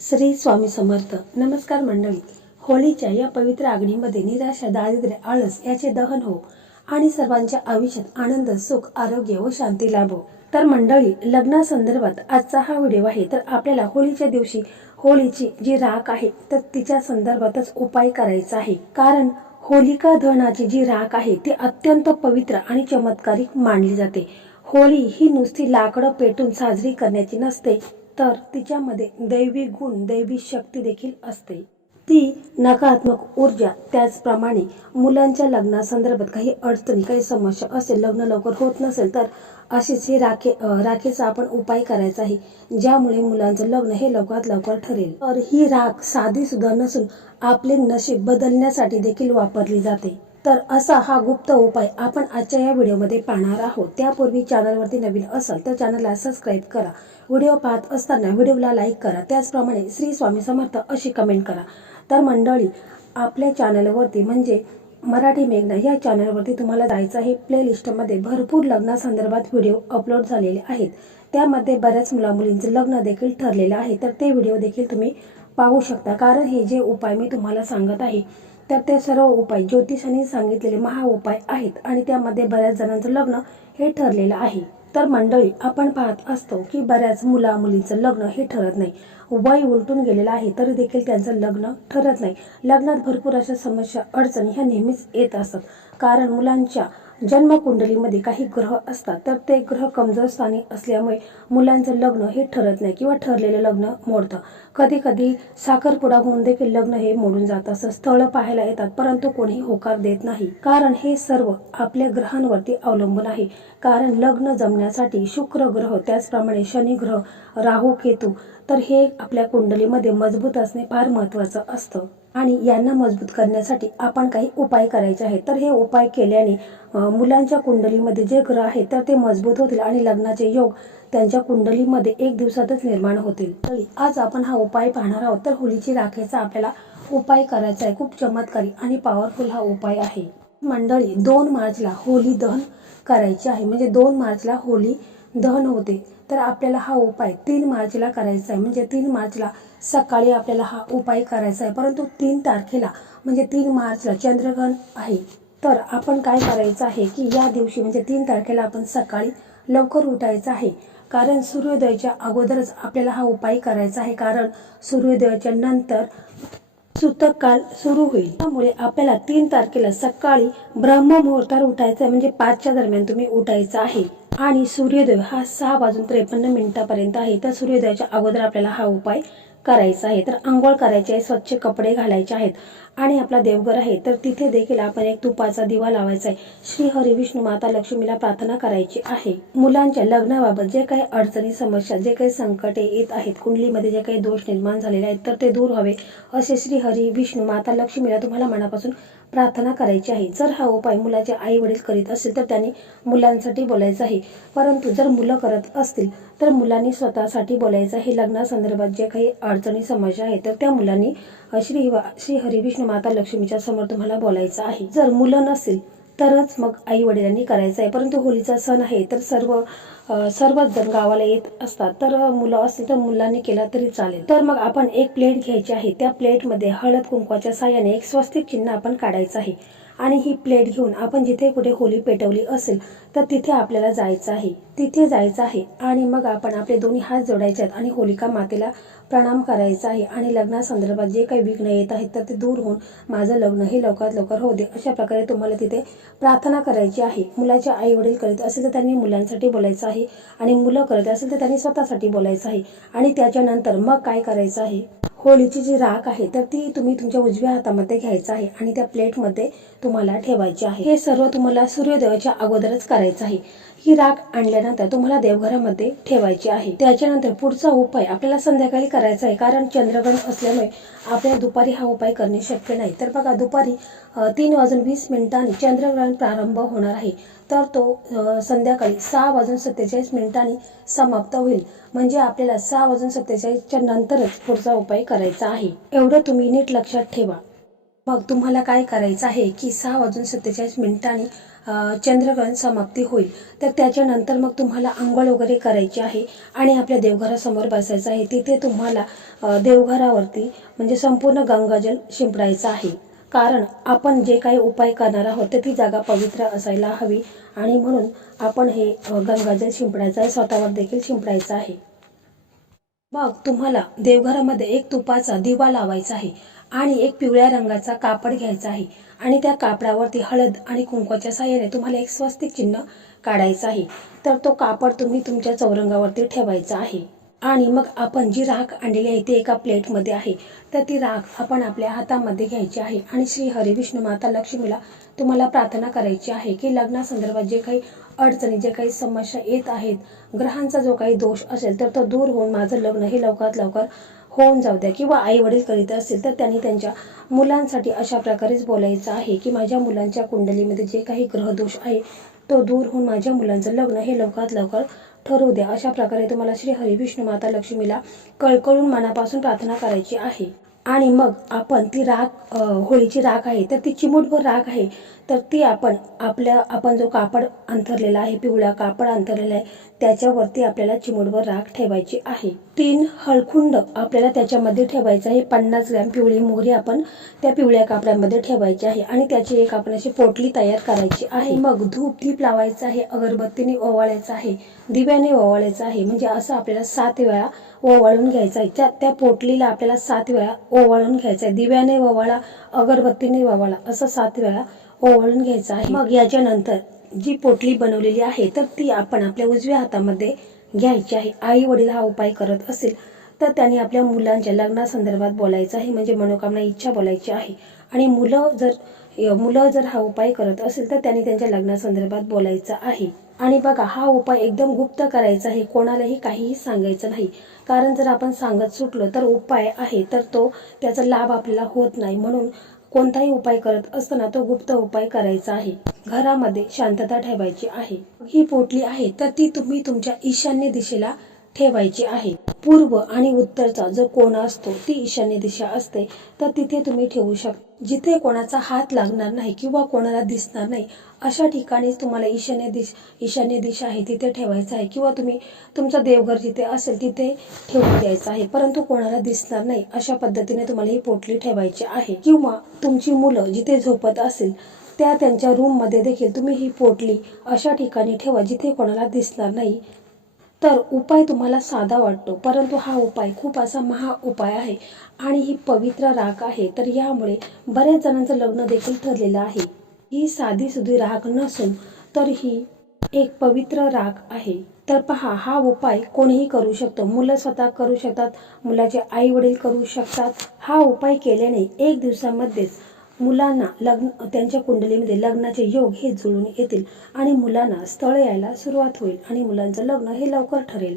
श्री स्वामी समर्थ. नमस्कार मंडळी. होळीच्या या पवित्र अग्नीमध्ये निराशा, दारिद्र्य, आळस याचे दहन हो आणि सर्वांच्या आयुष्यात आनंद, सुख, आरोग्य व शांती लाभो. तर मंडळी, लग्नासंदर्भात आजचा हा व्हिडिओ आहे. तर आपल्याला होळीच्या दिवशी होळीची जी राख आहे तर तिच्या संदर्भातच उपाय करायचा आहे. कारण होलिका दहनाची जी राख आहे ती अत्यंत पवित्र आणि चमत्कारिक मानली जाते. होळी ही नुसती लाकडं पेटून साजरी करण्याची नसते, तर तिच्यामध्ये दैवी गुण, दैवी शक्ती देखील असते. ती नकारात्मक ऊर्जा, त्याचप्रमाणे मुलांच्या लग्नासंदर्भात काही अडचणी, काही समस्या असेल, लग्न लवकर होत नसेल, तर अशीच ही राखेचा आपण उपाय करायचा आहे, ज्यामुळे मुलांचं लग्न हे लवकरात लवकर ठरेल. तर ही राख साधी सुद्धा नसून आपले नशीब बदलण्यासाठी देखील वापरली जाते. तर असा हा गुप्त उपाय आपण आजच्या या व्हिडिओमध्ये पाहणार आहोत. त्यापूर्वी चॅनलवरती नवीन असाल तर चॅनलला सबस्क्राईब करा. व्हिडिओ पाहत असताना व्हिडिओला लाईक करा. त्याचप्रमाणे श्री स्वामी समर्थ अशी कमेंट करा. तर मंडळी, आपल्या चॅनलवरती म्हणजे मराठी मेघना या चॅनलवरती तुम्हाला जायचं आहे. प्लेलिस्टमध्ये भरपूर लग्नासंदर्भात व्हिडिओ अपलोड झालेले आहेत. त्यामध्ये बऱ्याच मुलामुलींचे लग्न देखील ठरलेलं आहे. तर ते व्हिडिओ देखील तुम्ही पाहू शकता. कारण हे जे उपाय मी तुम्हाला सांगत आहे तर ते सर्व उपाय ज्योतिषांनी सांगितलेले महा उपाय आहेत आणि त्यामध्ये बऱ्याच जणांचं लग्न हे ठरलेलं आहे. तर मंडळी, आपण पाहत असतो की बऱ्याच मुला मुलींचं लग्न हे ठरत नाही. वय उलटून गेलेलं आहे तरी देखील त्यांचं लग्न ठरत नाही. लग्नात भरपूर अशा समस्या, अडचणी ह्या नेहमीच येत असतात. कारण मुलांच्या जन्मकुंडलीमध्ये काही ग्रह असतात, तर ते ग्रह कमजोर स्थानी असल्यामुळे मुलांचं लग्न हे ठरत नाही किंवा ठरलेलं लग्न मोडतं. कधी कधी साखरपुडा होऊन देखील लग्न हे मोडून जात असतं. स्थळ पाहायला येतात परंतु कोणीही होकार देत नाही. कारण हे सर्व आपल्या ग्रहांवरती अवलंबून आहे. कारण लग्न जमण्यासाठी शुक्र ग्रह, त्याचप्रमाणे शनी ग्रह, राहू, केतू, तर हे आपल्या कुंडलीमध्ये मजबूत असणे फार महत्त्वाचं असतं. आणि यांना मजबूत करण्यासाठी आपण काही उपाय करायचे आहेत. तर हे उपाय केल्याने मुलांच्या कुंडलीमध्ये जे ग्रह आहेत तर ते मजबूत होतील आणि लग्नाचे योग त्यांच्या कुंडलीमध्ये एक दिवसातच निर्माण होतील. तरी आज आपण हा उपाय पाहणार आहोत. तर होळीची राखेचा आपल्याला उपाय करायचा आहे. खूप चमत्कारी आणि पॉवरफुल हा उपाय आहे. मंडळी, 2 मार्चला होळी दहन करायची आहे. म्हणजे 2 मार्चला होळी दहन होते. तर आपल्याला हा उपाय 3 मार्चला करायचा आहे. म्हणजे 3 मार्चला सकाळी आपल्याला हा उपाय करायचा आहे. परंतु 3 तारखेला म्हणजे 3 मार्चला चंद्रग्रहण आहे. तर आपण काय करायचं आहे की या दिवशी म्हणजे 3 तारखेला आपण सकाळी लवकर उठायचं आहे. कारण सूर्योदयाच्या अगोदरच आपल्याला हा उपाय करायचा आहे. कारण सूर्योदयाच्या नंतर सूतक काल सुरू होईल. त्यामुळे आपल्याला 3 तारखेला सकाळी ब्रह्ममुहूर्तावर उठायचं आहे. म्हणजे 5च्या दरम्यान तुम्ही उठायचं आहे. आणि सूर्योदय हा 6:53 पर्यंत आहे. तर सूर्योदयाच्या अगोदर आपल्याला हा उपाय करायचा आहे. तर आंघोळ करायची आहे, स्वच्छ कपडे घालायचे आहेत आणि आपला देवघर आहे तर तिथे देखील आपण एक तुपाचा दिवा लावायचा आहे. श्री हरी विष्णू माता लक्ष्मीला प्रार्थना करायची आहे. मुलांच्या लग्नाबाबत जे काही अडचणी, समस्या, जे काही संकटे येत आहेत, कुंडलीमध्ये जे काही दोष निर्माण झालेले आहेत तर ते दूर व्हावे असे श्री हरी विष्णू माता लक्ष्मीला तुम्हाला मनापासून प्रार्थना करायची आहे. जर हा उपाय मुलाचे आई वडील करीत असतील तर त्यांनी मुलांसाठी बोलायचं आहे. परंतु जर मुलं करत असतील तर मुलांनी स्वतःसाठी बोलायचं आहे. लग्नासंदर्भात जे काही अडचणी, समस्या आहेत तर त्या मुलांनी श्री हरी विष्णू माता लक्ष्मीच्या समोर तुम्हाला बोलायचं आहे. जर मुलं नसतील तरच मग आई वडिलांनी करायचं आहे. परंतु होळीचा सण आहे तर सर्वच जण गावाला येत असतात, तर मुलं असतील तर मुलांनी केला तरी चालेल. तर मग आपण एक प्लेट घ्यायची आहे. त्या प्लेटमध्ये हळद कुंकवाच्या साहाय्याने एक स्वस्तिक चिन्ह आपण काढायचं आहे. आणि ही प्लेट घेऊन आपण जिथे कुठे होळी पेटवली असेल तर तिथे आपल्याला जायचं आहे. तिथे जायचं आहे आणि मग आपण आपले दोन्ही हात जोडायचे आहेत आणि होलिका मातेला प्रणाम करायचा आहे. आणि लग्नासंदर्भात जे काही विघ्न येत आहेत तर ते दूर होऊन माझं लग्न हे लवकरात लवकर होऊ दे, अशा प्रकारे तुम्हाला तिथे प्रार्थना करायची आहे. मुलाचे आई वडील करीत असेल तर त्यांनी मुलांसाठी बोलायचं आहे आणि मुलं करत असेल तर त्यांनी स्वतःसाठी बोलायचं आहे. आणि त्याच्यानंतर मग काय करायचं आहे, होळीची जी राख आहे तर ती तुम्ही तुमच्या उजव्या हातामध्ये घ्यायचं आहे आणि त्या प्लेटमध्ये तुम्हाला ठेवायची आहे. हे सर्व तुम्हाला सूर्योदयाच्या अगोदरच करायचं आहे. ही राख आणल्यानंतर तुम्हाला देवघरामध्ये ठेवायची आहे. त्याच्यानंतर पुढचा उपाय आपल्याला संध्याकाळी करायचा आहे. कारण चंद्रग्रहण असल्यामुळे आपल्याला दुपारी हा उपाय करणे शक्य नाही. तर बघा, दुपारी 3:20 चंद्रग्रहण प्रारंभ होणार आहे. तर तो संध्याकाळी 6:47 समाप्त होईल. म्हणजे आपल्याला 6:47च्या नंतरच पुढचा उपाय करायचा आहे. एवढं तुम्ही नीट लक्षात ठेवा. मग तुम्हाला काय करायचं आहे की 6:47 चंद्रग्रहण समाप्ती होईल. तर त्याच्यानंतर मग तुम्हाला अंघोळ वगैरे करायची आहे आणि आपल्या देवघरासमोर बसायचं आहे. तिथे तुम्हाला देवघरावरती म्हणजे संपूर्ण गंगाजल शिंपडायचं आहे. कारण आपण जे काही उपाय करणार आहोत तर ती जागा पवित्र असायला हवी आणि म्हणून आपण हे गंगाजल शिंपडायचं आहे, स्वतःवर देखील शिंपडायचं आहे. मग तुम्हाला देवघरामध्ये एक तुपाचा दिवा लावायचा आहे आणि एक पिवळ्या रंगाचा कापड घ्यायचा आहे आणि त्या कापडावरती हळद आणि कुंकवाच्या साहाय्याने तुम्हाला एक स्वस्तिक चिन्ह काढायचं आहे. तर तो कापड तुम्ही तुमच्या चौरंगावरती ठेवायचा आहे आणि मग आपण जी राख आणलेली आहे ती एका प्लेटमध्ये आहे. तर ती राख आपण आपल्या हातामध्ये घ्यायची आहे आणि श्री हरी विष्णू माता लक्ष्मीला तुम्हाला प्रार्थना करायची आहे की लग्नासंदर्भात जे काही अडचणी, जे काही समस्या येत आहेत, ग्रहांचा जो काही दोष असेल तर तो दूर होऊन माझं लग्न हे लवकरात लवकर होऊन जाऊ द्या. किंवा आई वडील करीत असेल तर त्यांनी त्यांच्या मुलांसाठी अशा प्रकारेच बोलायचं आहे की माझ्या मुलांच्या कुंडलीमध्ये जे काही ग्रहदोष आहे तो दूर होऊन माझ्या मुलांचं लग्न हे लवकरात लवकर ठरवू द्या. अशा प्रकारे तुम्हाला श्री हरी विष्णू माता लक्ष्मीला कळकळून मनापासून प्रार्थना करायची आहे. आणि मग आपण ती राख, होळीची राख आहे तर ती चिमूटभर राख आहे तर ती आपण जो कापड अंथरलेला आहे, पिवळा कापड अंथरलेला आहे, त्याच्यावरती आपल्याला चिमूटभर राख ठेवायची आहे. 3 हळकुंड आपल्याला त्याच्यामध्ये ठेवायचं आहे. 50 ग्रॅम पिवळी मोहरी आपण त्या पिवळ्या कापडामध्ये ठेवायची आहे आणि त्याची एक आपण अशी पोटली तयार करायची आहे. मग धूप दीप लावायचा आहे, अगरबत्तीने ओवाळायचं आहे, दिव्याने ओवाळायचं आहे. म्हणजे असं आपल्याला 7 वेळा ओवाळून घ्यायचं आहे. त्या पोटलीला आपल्याला 7 वेळा ओवाळून घ्यायचं आहे. दिव्याने ओवाळा, अगरबत्तीने ओवाळा, असं 7 वेळा ओवाळून घ्यायचं आहे. मग याच्यानंतर जी पोटली बनवलेली आहे तर ती आपण आपल्या उजव्या हातामध्ये घ्यायची आहे. आई वडील हा उपाय करत असेल तर त्यांनी आपल्या मुलांच्या लग्नासंदर्भात बोलायचं आहे, म्हणजे मनोकामना इच्छा बोलायची आहे. आणि मुलं जर हा उपाय करत असेल तर त्यांनी त्यांच्या लग्नासंदर्भात बोलायचं आहे. आणि बघा, हा उपाय एकदम गुप्त करायचा आहे, कोणालाही काहीही सांगायचं नाही. कारण जर आपण सांगत सुटलो तर उपाय आहे तर त्याचा लाभ आपल्याला होत नाही. म्हणून कोणताही उपाय करत असताना तो गुप्त उपाय करायचा आहे. घरामध्ये शांतता ठेवायची आहे. ही पोटली आहे तर ती तुम्ही तुमच्या ईशान्य दिशेला ठेवायची आहे. पूर्व आणि उत्तरचा जो कोना असतो ती ईशान्य दिशा असते तर तिथे तुम्ही ठेवू शकता. जिथे कोणाचा हात लागणार नाही किंवा कोणाला दिसणार नाही अशा ठिकाणी तुम्हाला ईशान्य दिशा आहे तिथे ठेवायचं आहे. किंवा तुम्ही तुमचं देवघर जिथे असेल तिथे ठेवून द्यायचं आहे, परंतु कोणाला दिसणार नाही अशा पद्धतीने तुम्हाला ही पोटली ठेवायची आहे. किंवा तुमची मुलं जिथे झोपत असेल त्यांच्या रूममध्ये देखील तुम्ही ही पोटली अशा ठिकाणी ठेवा जिथे कोणाला दिसणार नाही. तर उपाय तुम्हाला साधा वाटतो, परंतु हा उपाय खूप असा महा उपाय आहे आणि ही पवित्र राख आहे. तर यामुळे बऱ्याच जणांचं लग्न देखील ठरलेलं आहे. ही साधी सुधी राख नसून तर ही एक पवित्र राख आहे. तर पहा, हा उपाय कोणीही करू शकतो. मुलं स्वतः करू शकतात, मुलाचे आई वडील करू शकतात. हा उपाय केल्याने 1 दिवसामध्येच मुलांना त्यांच्या कुंडलीमध्ये लग्नाचे योग हे जुळून येतील आणि मुलांना स्थळ यायला सुरुवात होईल आणि मुलांचं लग्न हे लवकर ठरेल.